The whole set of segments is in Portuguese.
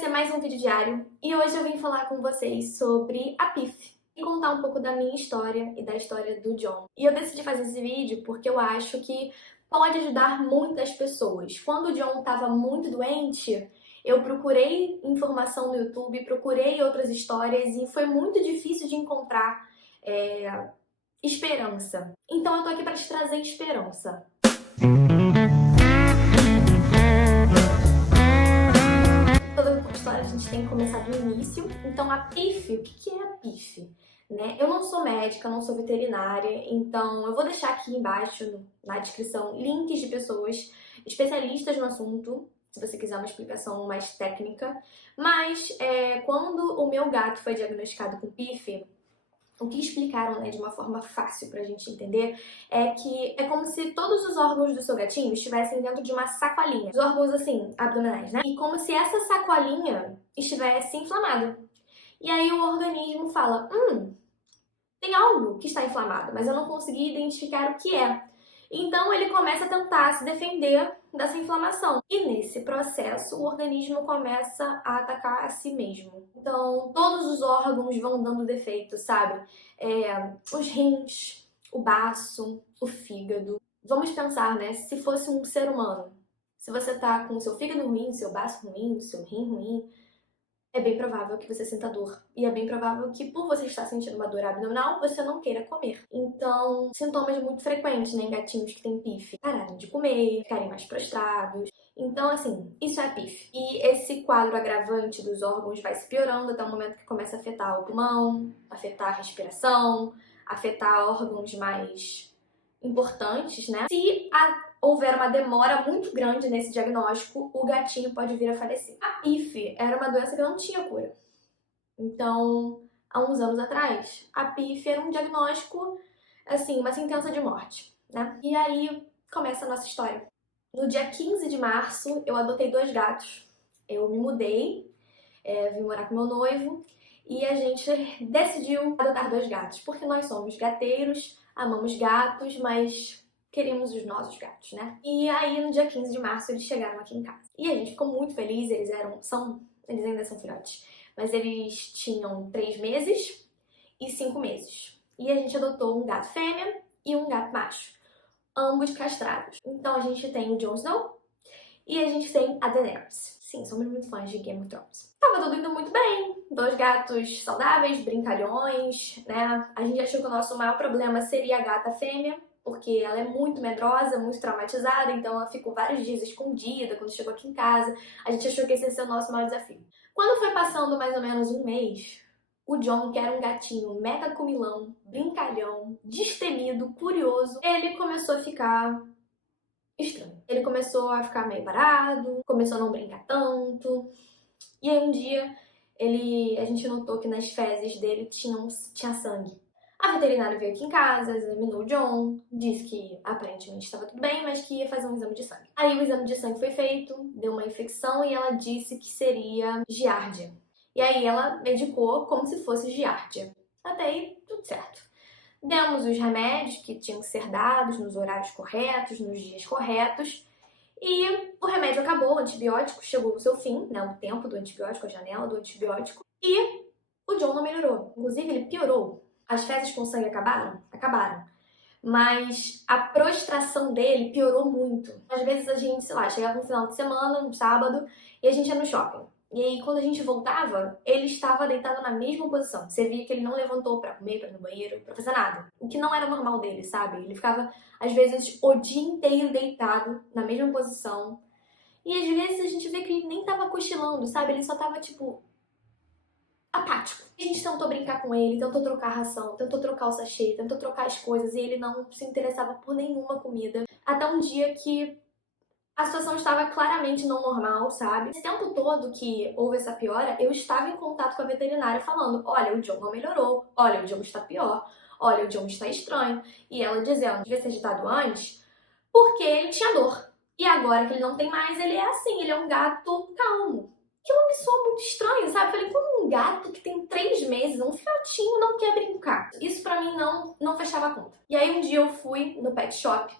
ser mais um vídeo diário e hoje eu vim falar com vocês sobre a PIF e contar um pouco da minha história e da história do John. E eu decidi fazer esse vídeo porque eu acho que pode ajudar muitas pessoas. Quando o John estava muito doente, eu procurei informação no YouTube, procurei outras histórias e foi muito difícil de encontrar esperança. Então eu tô aqui para te trazer esperança. Toda história a gente tem que começar do início. Então a PIF, o que é a PIF? Né? Eu não sou médica, não sou veterinária, então eu vou deixar aqui embaixo na descrição links de pessoas especialistas no assunto, se você quiser uma explicação mais técnica. Mas quando o meu gato foi diagnosticado com PIF, o que explicaram, de uma forma fácil pra gente entender, é que é como se todos os órgãos do seu gatinho estivessem dentro de uma sacolinha. Os órgãos, assim, abdominais, né? E como se essa sacolinha estivesse inflamada. E aí o organismo fala, tem algo que está inflamado, mas eu não consegui identificar o que é. Então ele começa a tentar se defender dessa inflamação. E nesse processo, o organismo começa a atacar a si mesmo. Então todos os órgãos vão dando defeito, sabe? Os rins, o baço, o fígado. Vamos pensar, né? Se fosse um ser humano. Se você tá com o seu fígado ruim, seu baço ruim, seu rim ruim, é bem provável que você sinta dor. E é bem provável que, por você estar sentindo uma dor abdominal, você não queira comer. Então, sintomas muito frequentes, né, em gatinhos que têm PIF. Pararem de comer, ficarem mais prostrados. Então, assim, isso é a PIF. E esse quadro agravante dos órgãos vai se piorando até o momento que começa a afetar o pulmão, afetar a respiração, afetar órgãos mais importantes, né? Se houver uma demora muito grande nesse diagnóstico, o gatinho pode vir a falecer. A PIF era uma doença que não tinha cura. Então, há uns anos atrás, a PIF era um diagnóstico, assim, uma sentença de morte, né? E aí começa a nossa história. No dia 15 de março, eu adotei 2 gatos. Eu me mudei, vim morar com meu noivo e a gente decidiu adotar 2 gatos, porque nós somos gateiros, amamos gatos, mas queríamos os nossos gatos, né? E aí, no dia 15 de março, eles chegaram aqui em casa. E a gente ficou muito feliz, eles ainda são filhotes, mas eles tinham 3 meses e 5 meses. E a gente adotou um gato fêmea e um gato macho, ambos castrados. Então a gente tem o Jon Snow e a gente tem a Daenerys. Sim, somos muito fãs de Game of Thrones. Tava tudo indo muito bem, 2 gatos saudáveis, brincalhões, né? A gente achou que o nosso maior problema seria a gata fêmea, porque ela é muito medrosa, muito traumatizada, então ela ficou vários dias escondida quando chegou aqui em casa. A gente achou que esse ia ser o nosso maior desafio. Quando foi passando mais ou menos um mês, o John, que era um gatinho mega comilão, brincalhão, destemido, curioso, ele começou a ficar estranho. Ele começou a ficar meio parado, começou a não brincar tanto. E aí um dia, a gente notou que nas fezes dele tinha sangue. A veterinária veio aqui em casa, examinou o John, disse que aparentemente estava tudo bem, mas que ia fazer um exame de sangue. Aí o exame de sangue foi feito, deu uma infecção e ela disse que seria giardia. E aí ela medicou como se fosse giardia. Até aí, tudo certo. Demos os remédios que tinham que ser dados nos horários corretos, nos dias corretos. E o remédio acabou, o antibiótico chegou ao seu fim, né? O tempo do antibiótico, a janela do antibiótico. E o John não melhorou. Inclusive, ele piorou. As fezes com sangue acabaram? Acabaram. Mas a prostração dele piorou muito. Às vezes a gente, sei lá, chegava no final de semana, no sábado, e a gente ia no shopping. E aí, quando a gente voltava, ele estava deitado na mesma posição. Você via que ele não levantou pra comer, pra ir no banheiro, pra fazer nada. O que não era normal dele, sabe? Ele ficava, às vezes, o dia inteiro deitado na mesma posição. E às vezes a gente vê que ele nem tava cochilando, sabe? Ele só tava, tipo, apático. A gente tentou brincar com ele, tentou trocar a ração, tentou trocar o sachê, tentou trocar as coisas e ele não se interessava por nenhuma comida. Até um dia que a situação estava claramente não normal, sabe? Esse tempo todo que houve essa piora, eu estava em contato com a veterinária falando: olha, o John não melhorou, olha, o John está pior, olha, o John está estranho. E ela dizendo: devia ser ditado antes, porque ele tinha dor. E agora que ele não tem mais, ele é assim, ele é um gato calmo. Aquilo me soa muito estranho, sabe? Eu falei, como um gato que tem 3 meses, um filhotinho, não quer brincar? Isso pra mim não fechava a conta. E aí um dia eu fui no pet shop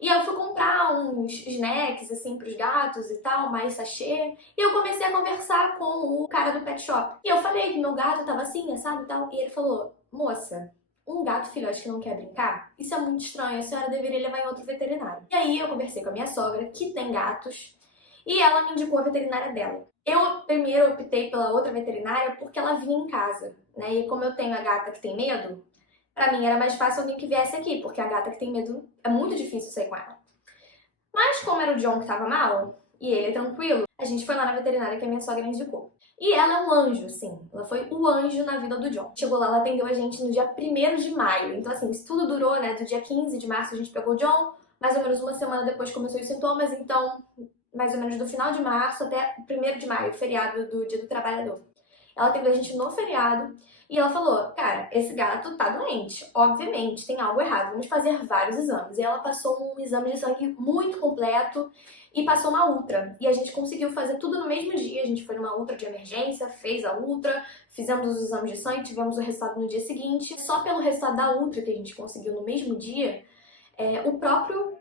E aí eu fui comprar uns snacks, assim, pros gatos e tal, mais sachê. E eu comecei a conversar com o cara do pet shop. E eu falei que meu gato tava assim, sabe, e tal. E ele falou, moça, um gato filhote que não quer brincar? Isso é muito estranho, a senhora deveria levar em outro veterinário. E aí eu conversei com a minha sogra, que tem gatos, e ela me indicou a veterinária dela. Eu primeiro optei pela outra veterinária porque ela vinha em casa, né? E como eu tenho a gata que tem medo, pra mim era mais fácil alguém que viesse aqui, porque a gata que tem medo é muito difícil sair com ela. Mas como era o John que tava mal, e ele é tranquilo, a gente foi lá na veterinária que a minha sogra indicou. E ela é um anjo, sim. Ela foi o anjo na vida do John. Chegou lá, ela atendeu a gente no dia 1º de maio. Então, assim, isso tudo durou, né? Do dia 15 de março a gente pegou o John, mais ou menos uma semana depois começou os sintomas, então, mais ou menos do final de março até o 1º de maio, feriado do Dia do Trabalhador. Ela atendeu a gente no feriado e ela falou, cara, esse gato tá doente, obviamente, tem algo errado, vamos fazer vários exames. E ela passou um exame de sangue muito completo e passou uma ultra. E a gente conseguiu fazer tudo no mesmo dia, a gente foi numa ultra de emergência, fez a ultra, fizemos os exames de sangue, tivemos o resultado no dia seguinte. Só pelo resultado da ultra que a gente conseguiu no mesmo dia, o próprio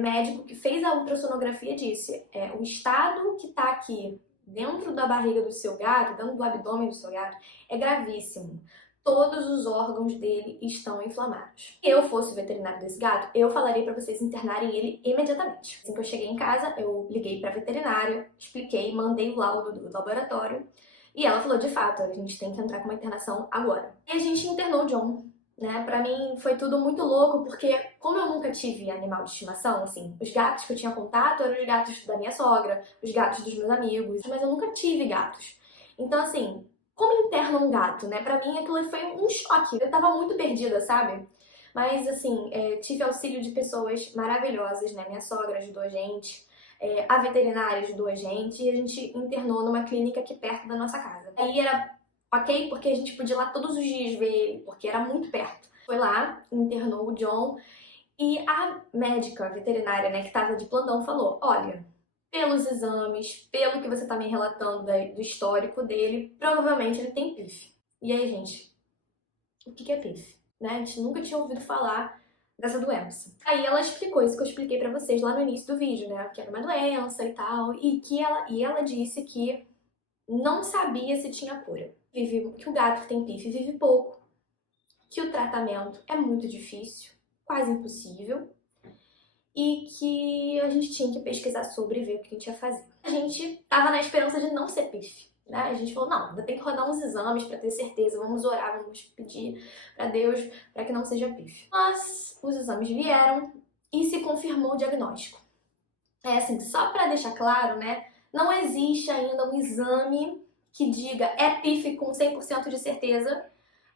médico que fez a ultrassonografia disse, o estado que tá aqui dentro da barriga do seu gato, dentro do abdômen do seu gato, é gravíssimo. Todos os órgãos dele estão inflamados. Se eu fosse o veterinário desse gato, eu falaria para vocês internarem ele imediatamente. Assim que eu cheguei em casa, eu liguei para a veterinária, expliquei, mandei o laudo do laboratório e ela falou, de fato, a gente tem que entrar com uma internação agora. E a gente internou o John. Né? Pra mim foi tudo muito louco, porque como eu nunca tive animal de estimação, assim, os gatos que eu tinha contato eram os gatos da minha sogra, os gatos dos meus amigos, mas eu nunca tive gatos. Então, assim, como interna um gato, né? Pra mim aquilo foi um choque. Eu tava muito perdida, sabe? Mas, assim, tive auxílio de pessoas maravilhosas, né? Minha sogra ajudou a gente, a veterinária ajudou a gente, e a gente internou numa clínica aqui perto da nossa casa. Aí era ok, porque a gente podia ir lá todos os dias ver ele, porque era muito perto. Foi lá, internou o John e a médica veterinária, né, que estava de plantão, falou, olha, pelos exames, pelo que você tá me relatando do histórico dele, provavelmente ele tem PIF. E aí, gente, o que é PIF? Né? A gente nunca tinha ouvido falar dessa doença. Aí ela explicou isso que eu expliquei pra vocês lá no início do vídeo, né, que era uma doença e tal, e ela disse que não sabia se tinha cura. Que o gato que tem PIF vive pouco, que o tratamento é muito difícil, quase impossível, e que a gente tinha que pesquisar sobre e ver o que a gente ia fazer. A gente tava na esperança de não ser PIF, né? A gente falou, não, ainda tem que rodar uns exames para ter certeza, vamos orar, vamos pedir para Deus para que não seja PIF. Mas os exames vieram e se confirmou o diagnóstico. É assim, só para deixar claro, né? Não existe ainda um exame que diga é PIF com 100% de certeza.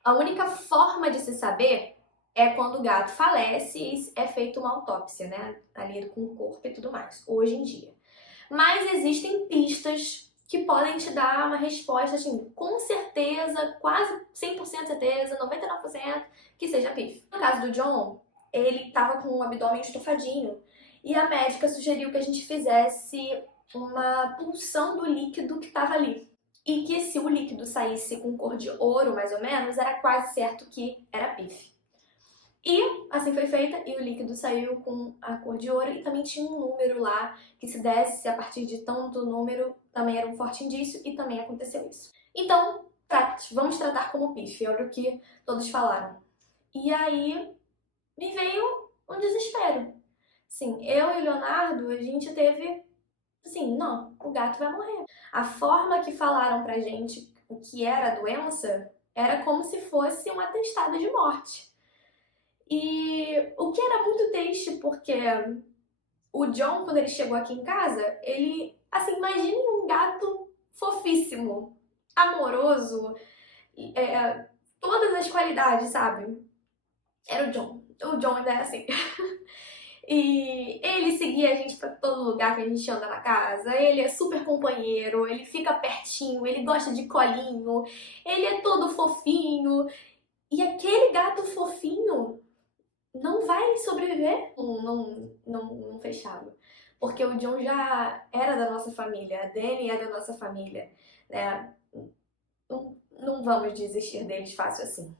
A única forma de se saber é quando o gato falece e é feita uma autópsia, né? Ali com o corpo e tudo mais, hoje em dia. Mas existem pistas que podem te dar uma resposta, assim, com certeza, quase 100% de certeza, 99% que seja PIF. No caso do John, ele tava com o abdômen estufadinho e a médica sugeriu que a gente fizesse uma punção do líquido que estava ali. E que se o líquido saísse com cor de ouro, mais ou menos, era quase certo que era PIF. E assim foi feita, e o líquido saiu com a cor de ouro, e também tinha um número lá, que se desse a partir de tanto número, também era um forte indício, e também aconteceu isso. Então, vamos tratar como PIF, olha o que todos falaram. E aí, me veio um desespero. Sim, eu e o Leonardo, a gente teve, assim, não, o gato vai morrer. A forma que falaram pra gente o que era a doença era como se fosse um atestado de morte. E o que era muito triste, porque o John, quando ele chegou aqui em casa, ele, assim, imagine um gato fofíssimo, amoroso, todas as qualidades, sabe? Era o John. O John ainda é assim. E ele seguia a gente pra todo lugar que a gente anda na casa. Ele é super companheiro, ele fica pertinho, ele gosta de colinho, ele é todo fofinho. E aquele gato fofinho não vai sobreviver. Não fechava. Porque o John já era da nossa família, a Dani é da nossa família, né? Não vamos desistir deles fácil assim.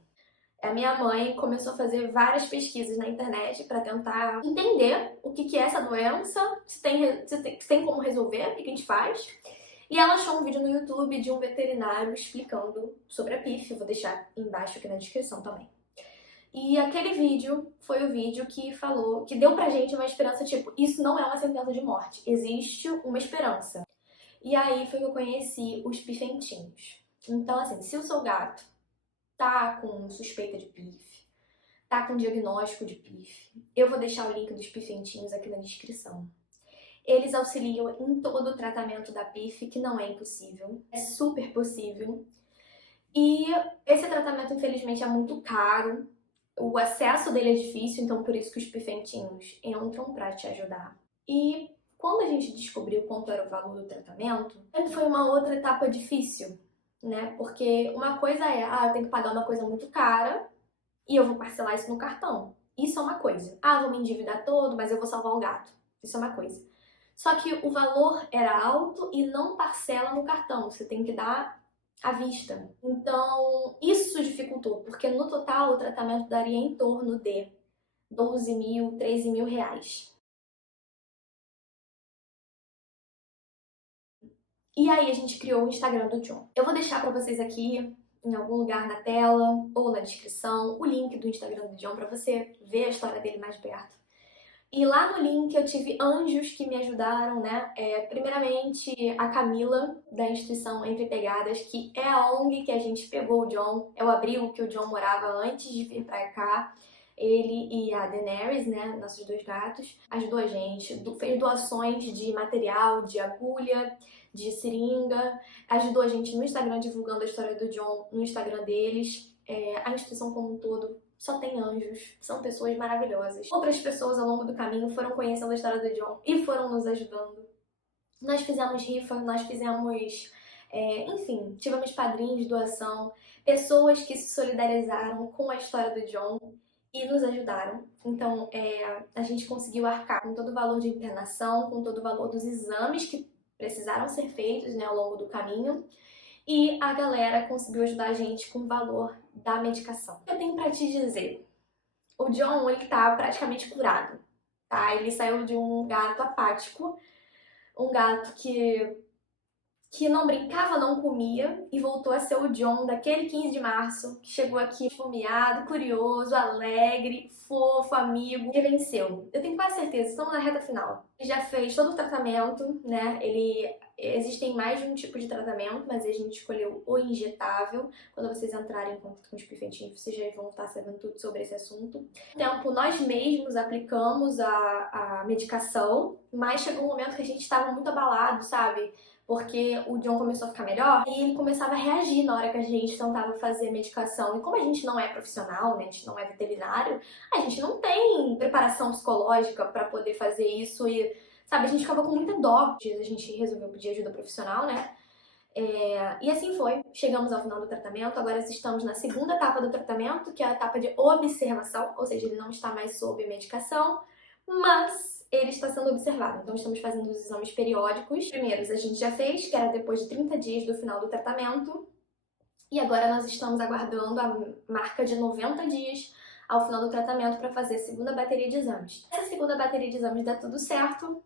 A minha mãe começou a fazer várias pesquisas na internet para tentar entender o que é essa doença, se tem como resolver, o que a gente faz. E ela achou um vídeo no YouTube de um veterinário explicando sobre a PIF, eu vou deixar embaixo aqui na descrição também. E aquele vídeo foi o vídeo que falou, que deu pra gente uma esperança, tipo, isso não é uma sentença de morte, existe uma esperança. E aí foi que eu conheci os pifentinhos. Então, assim, se o seu gato tá com suspeita de PIF, tá com diagnóstico de PIF, eu vou deixar o link dos pifentinhos aqui na descrição. Eles auxiliam em todo o tratamento da PIF, que não é impossível, é super possível. E esse tratamento, infelizmente, é muito caro, o acesso dele é difícil, então por isso que os pifentinhos entram para te ajudar. E quando a gente descobriu quanto era o valor do tratamento, foi uma outra etapa difícil, né? Porque uma coisa é, eu tenho que pagar uma coisa muito cara e eu vou parcelar isso no cartão. Isso é uma coisa. Vou me endividar todo, mas eu vou salvar o gato. Isso é uma coisa. Só que o valor era alto e não parcela no cartão. Você tem que dar à vista. Então, isso dificultou, porque no total o tratamento daria em torno de 12 mil, 13 mil reais. E aí a gente criou o Instagram do John. Eu vou deixar pra vocês aqui, em algum lugar na tela ou na descrição, o link do Instagram do John pra você ver a história dele mais perto. E lá no link eu tive anjos que me ajudaram, né? Primeiramente, a Camila, da instituição Entre Pegadas, que é a ONG que a gente pegou o John, é o abrigo que o John morava antes de vir pra cá. Ele e a Daenerys, né, nossos dois gatos, ajudou a gente, fez doações de material, de agulha, de seringa, ajudou a gente no Instagram divulgando a história do John no Instagram deles. A instituição como um todo só tem anjos, são pessoas maravilhosas. Outras pessoas ao longo do caminho foram conhecendo a história do John e foram nos ajudando. Nós fizemos rifa, nós fizemos, enfim, tivemos padrinhos de doação, pessoas que se solidarizaram com a história do John e nos ajudaram. Então, a gente conseguiu arcar com todo o valor de internação, com todo o valor dos exames que precisaram ser feitos, né, ao longo do caminho. E a galera conseguiu ajudar a gente com o valor da medicação. Eu tenho pra te dizer, o John, ele tá praticamente curado, tá? Ele saiu de um gato apático, um gato que não brincava, não comia, e voltou a ser o John daquele 15 de março, que chegou aqui esfomeado, curioso, alegre, fofo, amigo, e venceu. Eu tenho quase certeza, estamos na reta final. Ele já fez todo o tratamento, né? Existem mais de um tipo de tratamento, mas a gente escolheu o injetável. Quando vocês entrarem em contato com os pifentinhos, vocês já vão estar sabendo tudo sobre esse assunto. Com o tempo, nós mesmos aplicamos a medicação, mas chegou um momento que a gente estava muito abalado, sabe? Porque o John começou a ficar melhor e ele começava a reagir na hora que a gente tentava fazer a medicação. E como a gente não é profissional, né, a gente não é veterinário, a gente não tem preparação psicológica para poder fazer isso e, sabe, a gente ficava com muita dó. A gente resolveu pedir ajuda profissional, né? E assim foi. Chegamos ao final do tratamento, agora estamos na segunda etapa do tratamento, que é a etapa de observação, ou seja, ele não está mais sob medicação, mas ele está sendo observado. Então estamos fazendo os exames periódicos. Primeiros a gente já fez, que era depois de 30 dias do final do tratamento. E agora nós estamos aguardando a marca de 90 dias ao final do tratamento para fazer a segunda bateria de exames. Se essa segunda bateria de exames der tudo certo,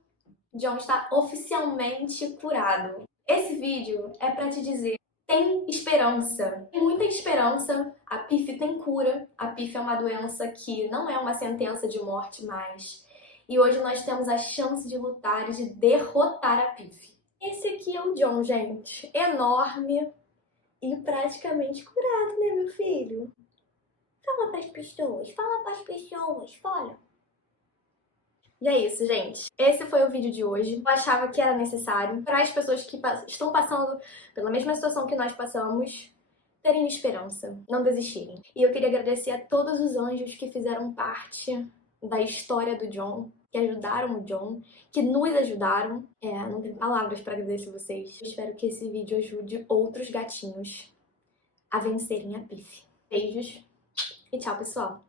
John está oficialmente curado. Esse vídeo é para te dizer, tem esperança, tem muita esperança. A PIF tem cura. A PIF é uma doença que não é uma sentença de morte mais. E hoje nós temos a chance de lutar e de derrotar a PIF. Esse aqui é o John, gente. Enorme e praticamente curado, né, meu filho? Fala pras pessoas, fala. E é isso, gente. Esse foi o vídeo de hoje. Eu achava que era necessário para as pessoas que estão passando pela mesma situação que nós passamos terem esperança, não desistirem. E eu queria agradecer a todos os anjos que fizeram parte da história do John, que ajudaram o John, que nos ajudaram. Não tenho palavras para agradecer vocês. Eu espero que esse vídeo ajude outros gatinhos a vencerem a PIF. Beijos e tchau, pessoal!